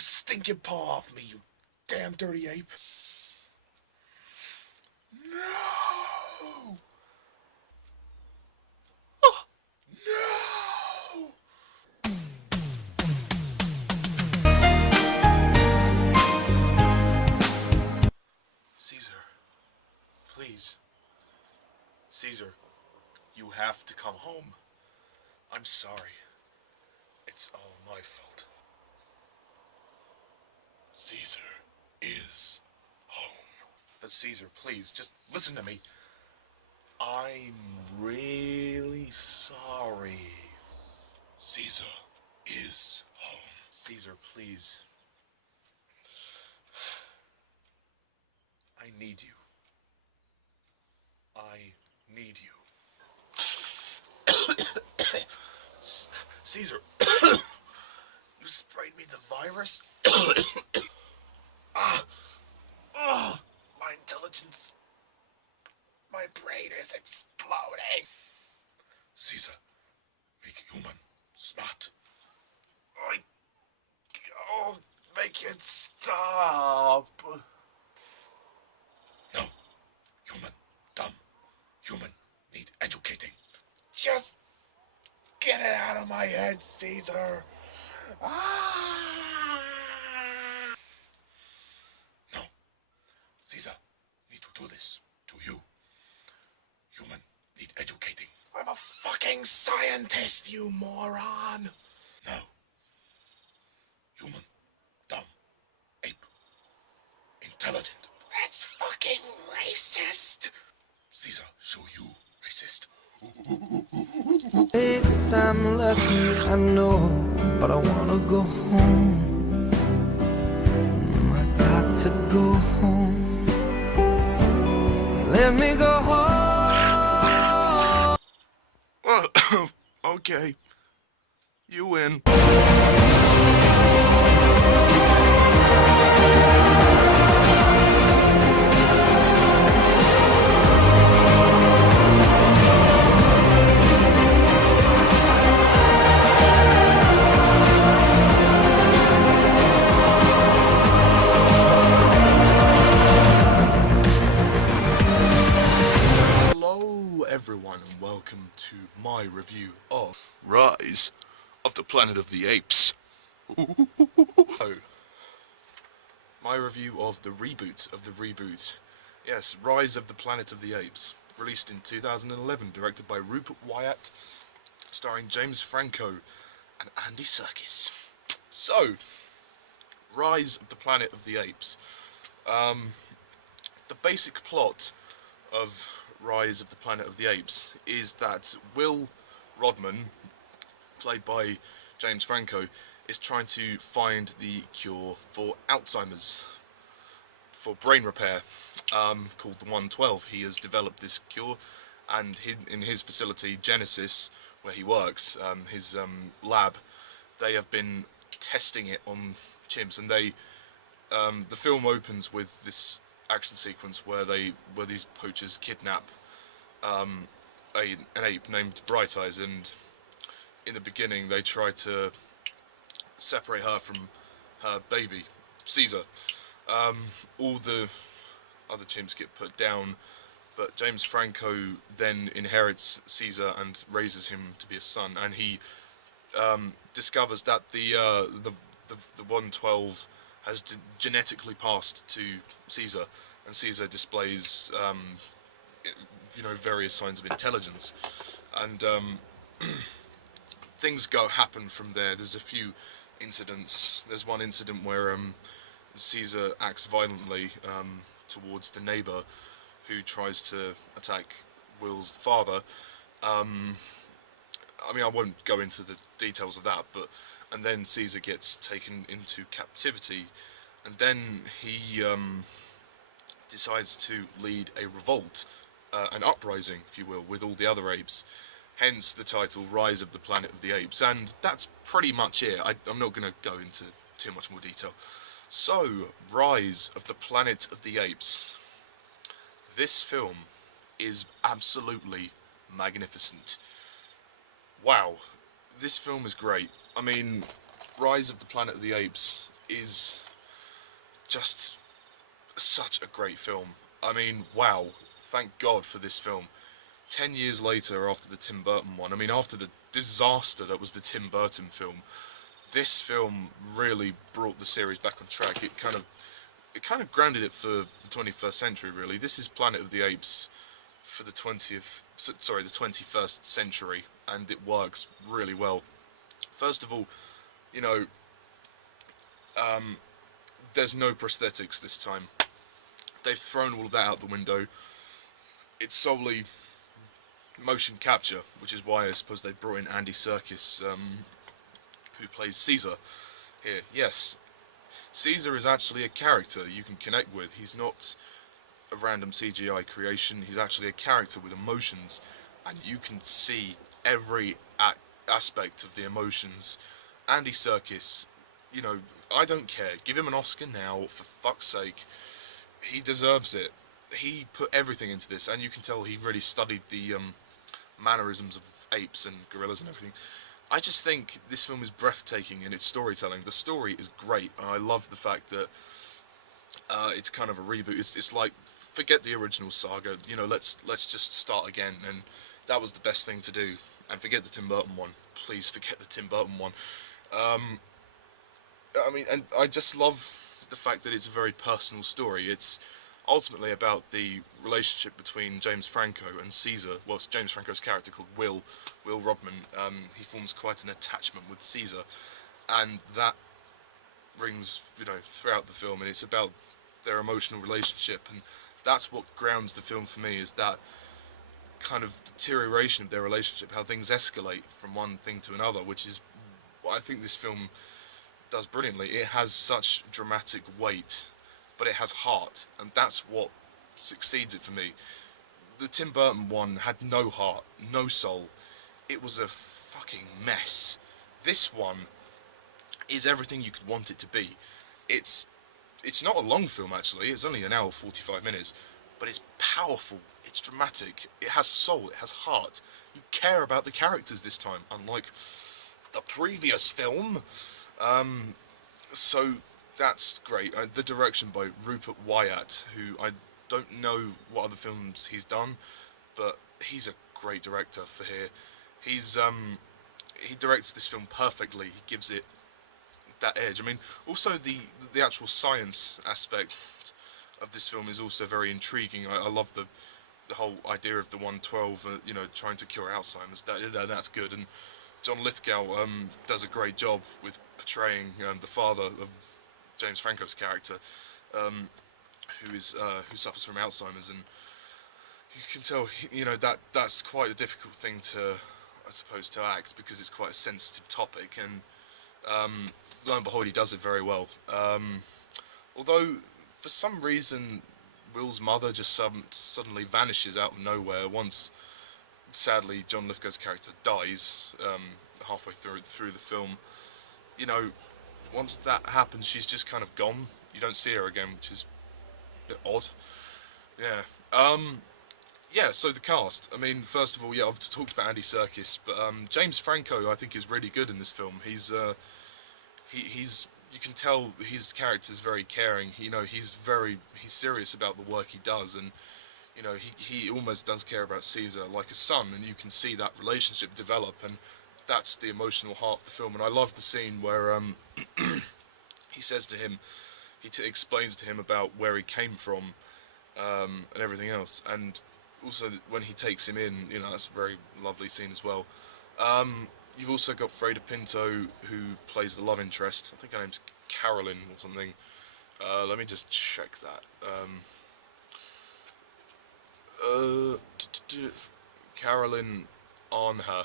your stinking paw off me, you damn dirty ape. No! Oh, no! Caesar, please. Caesar, you have to come home. I'm sorry. It's all my fault. Caesar is home. But Caesar, please, just listen to me. I'm really sorry. Caesar is home. Caesar, please. I need you. I need you. Caesar, you sprayed me the virus? My intelligence, my brain is exploding. Caesar, make human smart. Make it stop. No, human dumb. Human need educating. Just get it out of my head, Caesar. No, Caesar need to do this to you. Human need educating. I'm a fucking scientist, you moron. No. Human, dumb, ape, intelligent. That's fucking racist. Caesar, show you racist. Yes, I'm lucky, I know, but I wanna go home. I got to go home. Let me go home. Okay. You win. Hello everyone and welcome to my review of Rise of the Planet of the Apes. So, my review of the reboot of the reboot. Yes, Rise of the Planet of the Apes. Released in 2011, directed by Rupert Wyatt, starring James Franco and Andy Serkis. So, Rise of the Planet of the Apes. The basic plot of Rise of the Planet of the Apes is that Will Rodman, played by James Franco, is trying to find the cure for Alzheimer's, for brain repair, called the 112. He has developed this cure, and in his facility, Genesis, where he works, his lab, they have been testing it on chimps, and the film opens with this action sequence where these poachers kidnap an ape named Bright Eyes, and in the beginning they try to separate her from her baby, Caesar. All the other chimps get put down, but James Franco then inherits Caesar and raises him to be a son, and he discovers that the 112 has genetically passed to Caesar, and Caesar displays various signs of intelligence, and things happen from there. There's a few incidents. There's one incident where Caesar acts violently towards the neighbour who tries to attack Will's father. I won't go into the details of that, and then Caesar gets taken into captivity, and then he decides to lead a revolt, an uprising, if you will, with all the other apes. Hence the title, Rise of the Planet of the Apes, and that's pretty much it. I'm not going to go into too much more detail. So, Rise of the Planet of the Apes. This film is absolutely magnificent. Wow, this film is great. I mean, Rise of the Planet of the Apes is just such a great film. I mean, wow, thank God for this film. 10 years later, after the Tim Burton one, I mean, after the disaster that was the Tim Burton film, this film really brought the series back on track. It kind of grounded it for the 21st century, really. This is Planet of the Apes for the 21st century, and it works really well. First of all, you know, there's no prosthetics this time. They've thrown all of that out the window. It's solely motion capture, which is why I suppose they brought in Andy Serkis, who plays Caesar here. Yes, Caesar is actually a character you can connect with. He's not a random CGI creation. He's actually a character with emotions, and you can see every aspect of the emotions. Andy Serkis, you know, I don't care. Give him an Oscar now, for fuck's sake. He deserves it. He put everything into this, and you can tell he really studied the mannerisms of apes and gorillas and everything. I just think this film is breathtaking in its storytelling. The story is great, and I love the fact that it's kind of a reboot. It's like, forget the original saga. You know, let's just start again, and that was the best thing to do. And forget the Tim Burton one. Please forget the Tim Burton one. I mean, and I just love the fact that it's a very personal story. It's ultimately about the relationship between James Franco and Caesar. Well, it's James Franco's character called Will Rodman. He forms quite an attachment with Caesar, and that rings, you know, throughout the film, and it's about their emotional relationship, and that's what grounds the film for me, is that kind of deterioration of their relationship, how things escalate from one thing to another, which is what I think this film does brilliantly. It has such dramatic weight, but it has heart, and that's what succeeds it for me. The Tim Burton one had no heart, no soul. It was a fucking mess. This one is everything you could want it to be. It's not a long film, actually. It's only an hour 45 minutes, but it's powerful, it's dramatic, it has soul, it has heart. You care about the characters this time, unlike the previous film. So that's great. The direction by Rupert Wyatt, who I don't know what other films he's done, but he's a great director for here. He directs this film perfectly. He gives it that edge. I mean, also the actual science aspect of this film is also very intriguing. I love the whole idea of the 112, you know, trying to cure Alzheimer's. That's good. And John Lithgow does a great job with portraying the father of James Franco's character, who suffers from Alzheimer's, and you can tell, you know, that's quite a difficult thing to, I suppose, to act, because it's quite a sensitive topic, and lo and behold, he does it very well. Although for some reason Will's mother just suddenly vanishes out of nowhere once, sadly, John Lithgow's character dies halfway through the film. You know, once that happens, she's just kind of gone. You don't see her again, which is a bit odd. Yeah. Yeah, so the cast. I mean, first of all, yeah, I've talked about Andy Serkis, but James Franco, I think, is really good in this film. He's you can tell his character's very caring. You know, he's serious about the work he does, and you know, he almost does care about Caesar like a son, and you can see that relationship develop, and that's the emotional heart of the film. And I love the scene where he says to him, explains to him about where he came from, and everything else, and also when he takes him in, you know, that's a very lovely scene as well. You've also got Freida Pinto, who plays the love interest. I think her name's Carolyn or something. Let me just check that. Carolyn Anha.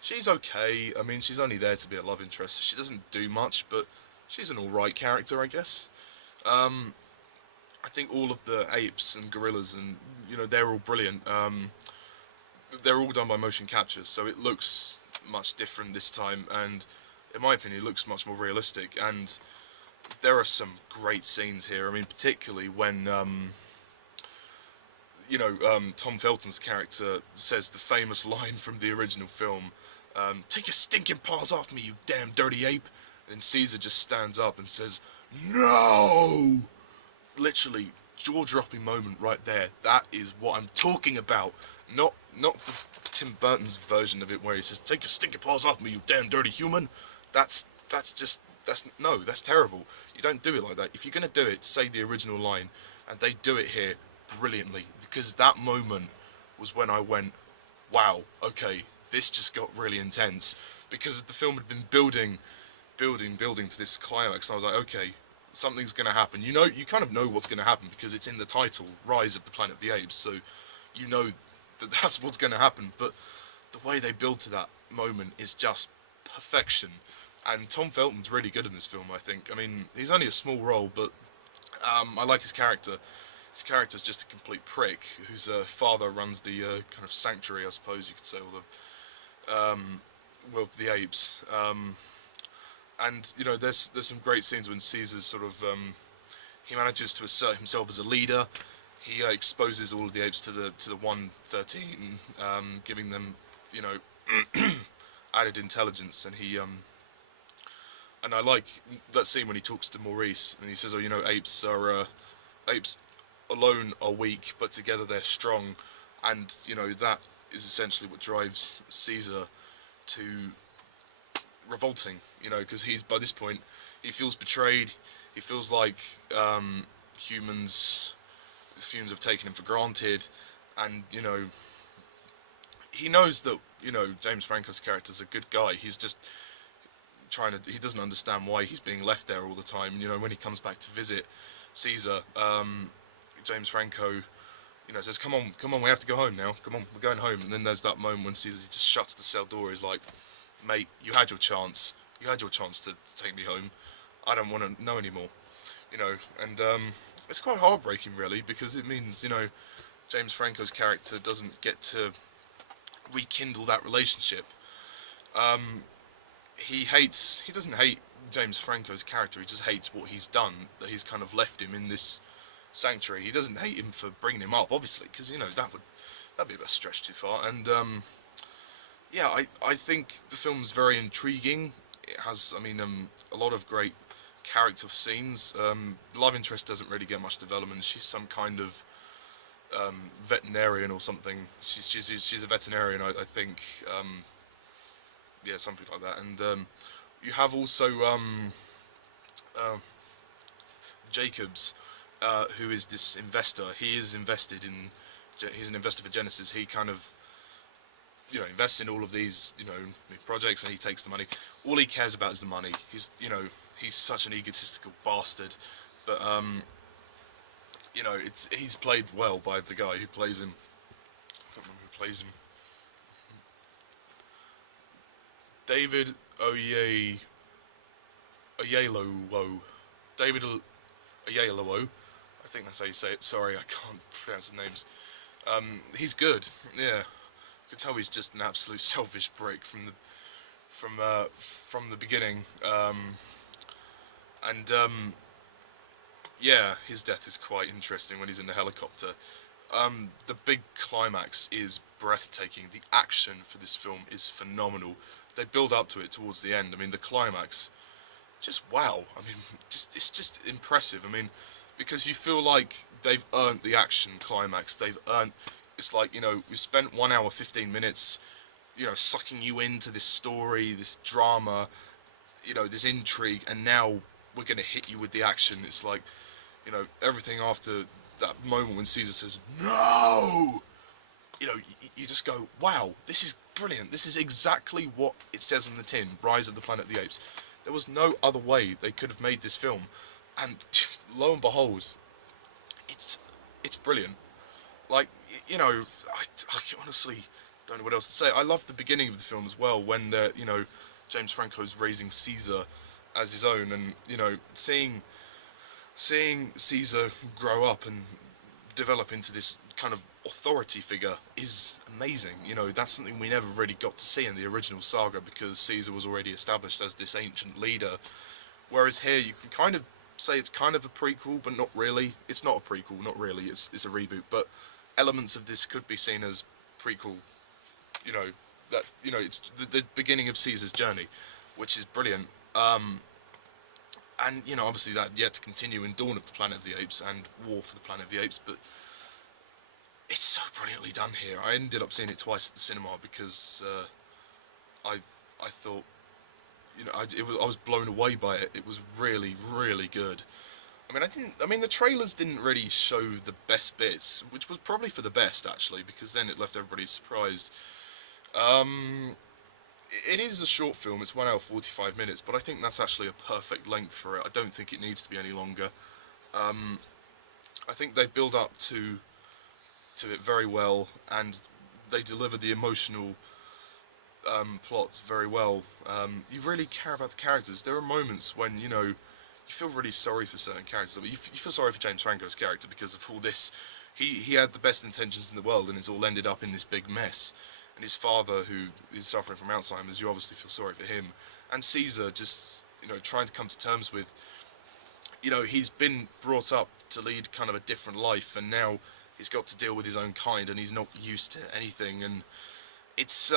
She's okay. I mean, she's only there to be a love interest. She doesn't do much, but she's an alright character, I guess. I think all of the apes and gorillas, and you know, they're all brilliant. They're all done by motion capture, so it looks much different this time, and in my opinion, it looks much more realistic. And there are some great scenes here. I mean, particularly when you know, Tom Felton's character says the famous line from the original film, "Take your stinking paws off me, you damn dirty ape." then Caesar just stands up and says, "No!" Literally, jaw-dropping moment right there. That is what I'm talking about. Not the Tim Burton's version of it where he says, "Take your stinking paws off me, you damn dirty human." That's terrible. You don't do it like that. If you're gonna do it, say the original line, and they do it here brilliantly, because that moment was when I went, wow, okay, this just got really intense, because the film had been building to this climax. I was like, okay, something's gonna happen. You know, you kind of know what's gonna happen because it's in the title, Rise of the Planet of the Apes, so you know that that's what's gonna happen. But the way they build to that moment is just perfection. And Tom Felton's really good in this film, I think. I mean, he's only a small role, but I like his character. His character's just a complete prick, whose father runs the kind of sanctuary, I suppose you could say, or the apes. And you know, there's some great scenes when Caesar's sort of he manages to assert himself as a leader. He exposes all of the apes to the 113, giving them, you know, added intelligence, and he and I like that scene when he talks to Maurice and he says, "Oh, you know, apes alone are weak, but together they're strong," and you know that is essentially what drives Caesar to revolting. You know, because he's, by this point, he feels betrayed. He feels like humans have taken him for granted, and you know, he knows that, you know, James Franco's character's a good guy. He's just he doesn't understand why he's being left there all the time. You know, when he comes back to visit Caesar, James Franco, you know, says, come on, we have to go home now, come on, we're going home. And then there's that moment when Caesar just shuts the cell door. He's like, mate, you had your chance to take me home, I don't want to know anymore, you know. And it's quite heartbreaking, really, because it means, you know, James Franco's character doesn't get to rekindle that relationship. He doesn't hate James Franco's character, he just hates what he's done, that he's kind of left him in this sanctuary. He doesn't hate him for bringing him up, obviously, because, you know, that'd be a bit stretched too far. And yeah, I think the film's very intriguing. It has, I mean, a lot of great character scenes. The love interest doesn't really get much development. She's some kind of veterinarian or something. She's a veterinarian, I think. Yeah, something like that. And you have also Jacobs, who is this investor. He's an investor for Genesis. He kind of, you know, invests in all of these, you know, new projects, and he takes the money. All he cares about is the money. He's such an egotistical bastard, but you know, he's played well by the guy who plays him. I can't remember who plays him. David Oyelowo. David Oyelowo. I think that's how you say it. Sorry, I can't pronounce the names. He's good. Yeah, you can tell he's just an absolute selfish prick from the beginning. Yeah, his death is quite interesting when he's in the helicopter. The big climax is breathtaking. The action for this film is phenomenal. They build up to it towards the end. I mean, the climax, just wow. I mean, it's just impressive. I mean, because you feel like they've earned the action climax. It's like, you know, we've spent 1 hour 15 minutes, you know, sucking you into this story, this drama, you know, this intrigue, and now we're going to hit you with the action. It's like, you know, everything after that moment when Caesar says, "No!" You know, you just go, wow, this is brilliant. This is exactly what it says on the tin, Rise of the Planet of the Apes. There was no other way they could have made this film. And lo and behold, it's brilliant. Like, you know, I honestly don't know what else to say. I love the beginning of the film as well, when you know, James Franco's raising Caesar as his own, and you know, seeing Caesar grow up and develop into this kind of authority figure is amazing. You know, that's something we never really got to see in the original saga, because Caesar was already established as this ancient leader, whereas here you can kind of say it's kind of a prequel, but not really. It's not a prequel, not really, it's a reboot, but elements of this could be seen as prequel. You know, that, you know, it's the beginning of Caesar's journey, which is brilliant. And, you know, obviously that yet to continue in Dawn of the Planet of the Apes and War for the Planet of the Apes, but it's so brilliantly done here. I ended up seeing it twice at the cinema because I thought, you know, I was blown away by it. It was really, really good. I mean, the trailers didn't really show the best bits, which was probably for the best, actually, because then it left everybody surprised. Um, it is a short film, it's 1 hour 45 minutes, but I think that's actually a perfect length for it. I don't think it needs to be any longer. I think they build up to it very well, and they deliver the emotional plots very well. You really care about the characters. There are moments when, you know, you feel really sorry for certain characters. I mean, you feel sorry for James Franco's character because of all this. He had the best intentions in the world, and it's all ended up in this big mess. And his father, who is suffering from Alzheimer's, you obviously feel sorry for him. And Caesar, just, you know, trying to come to terms with, you know, he's been brought up to lead kind of a different life, and now he's got to deal with his own kind, and he's not used to anything. And it's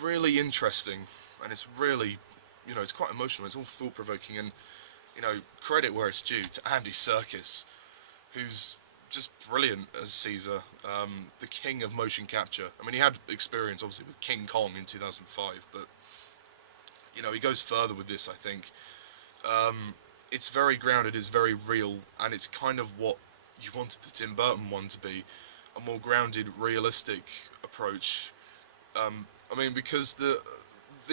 really interesting, and it's really, you know, it's quite emotional. It's all thought-provoking, and, you know, credit where it's due to Andy Serkis, who's just brilliant as Caesar, the king of motion capture. I mean, he had experience, obviously, with King Kong in 2005, but, you know, he goes further with this, I think. It's very grounded, it's very real, and it's kind of what you wanted the Tim Burton one to be, a more grounded, realistic approach. I mean, because the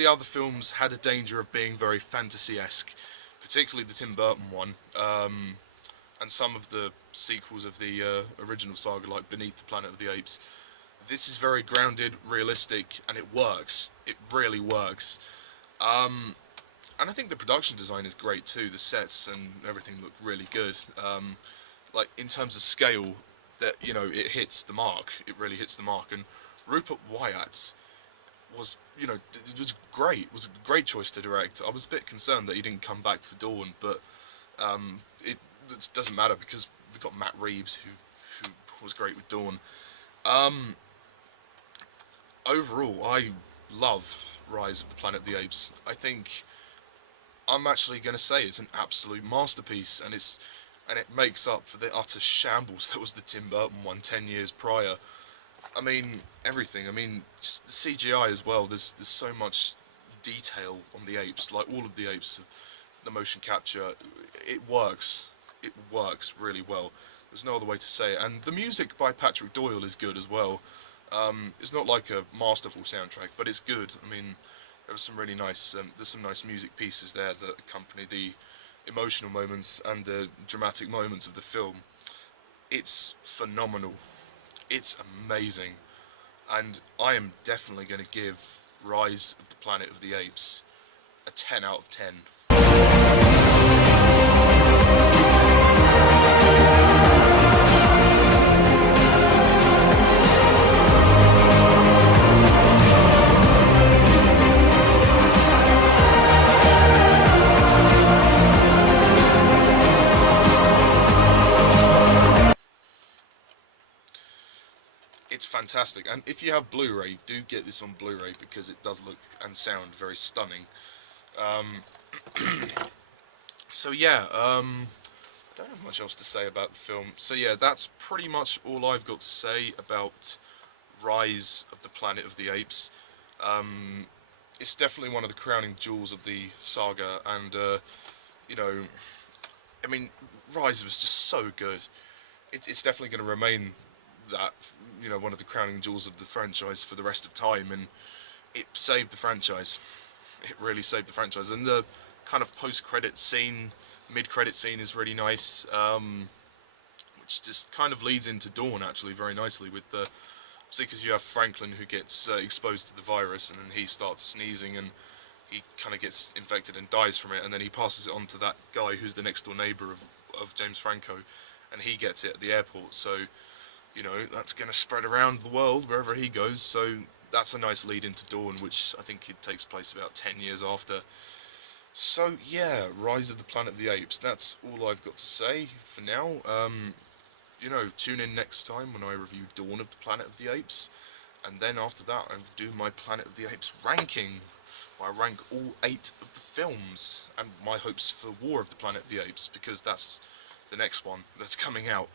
other films had a danger of being very fantasy-esque, particularly the Tim Burton one, and some of the sequels of the original saga, like Beneath the Planet of the Apes. This is very grounded, realistic, and it works. It really works. And I think the production design is great too. The sets and everything look really good. Like, in terms of scale, that, you know, it hits the mark. It really hits the mark. And Rupert Wyatt was, you know, it was great. It was a great choice to direct. I was a bit concerned that he didn't come back for Dawn, but it doesn't matter because we got Matt Reeves, who was great with Dawn. Overall, I love Rise of the Planet of the Apes. I think I'm actually going to say it's an absolute masterpiece, and it makes up for the utter shambles that was the Tim Burton one 10 years prior. I mean, everything. I mean, just the CGI as well. There's so much detail on the apes, like all of the apes, the motion capture. It works. It works really well. There's no other way to say it. And the music by Patrick Doyle is good as well. It's not like a masterful soundtrack, but it's good. I mean, there's some really nice, there's some nice music pieces there that accompany the emotional moments and the dramatic moments of the film. It's phenomenal. It's amazing. And I am definitely going to give Rise of the Planet of the Apes a 10 out of 10. It's fantastic, and if you have Blu-ray, do get this on Blu-ray because it does look and sound very stunning. So yeah, I don't have much else to say about the film. So yeah, that's pretty much all I've got to say about Rise of the Planet of the Apes. It's definitely one of the crowning jewels of the saga, and you know, I mean, Rise was just so good. It's definitely going to remain that, you know, one of the crowning jewels of the franchise for the rest of time, and it saved the franchise. It really saved the franchise, and the kind of post-credit scene, mid-credit scene is really nice, which just kind of leads into Dawn actually very nicely with the, because you have Franklin who gets exposed to the virus, and then he starts sneezing and he kind of gets infected and dies from it, and then he passes it on to that guy who's the next door neighbour of James Franco, and he gets it at the airport. So, you know, that's going to spread around the world wherever he goes, so that's a nice lead into Dawn, which I think it takes place about 10 years after. So yeah, Rise of the Planet of the Apes, that's all I've got to say for now. You know, tune in next time when I review Dawn of the Planet of the Apes, and then after that I'll do my Planet of the Apes ranking. I rank all 8 of the films, and my hopes for War of the Planet of the Apes, because that's the next one that's coming out,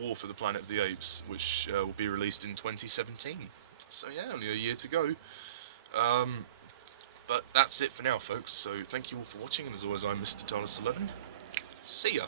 War for the Planet of the Apes, which will be released in 2017. So yeah, only a year to go. But that's it for now, folks. So thank you all for watching, and as always, I'm Mr. Talis11. See ya!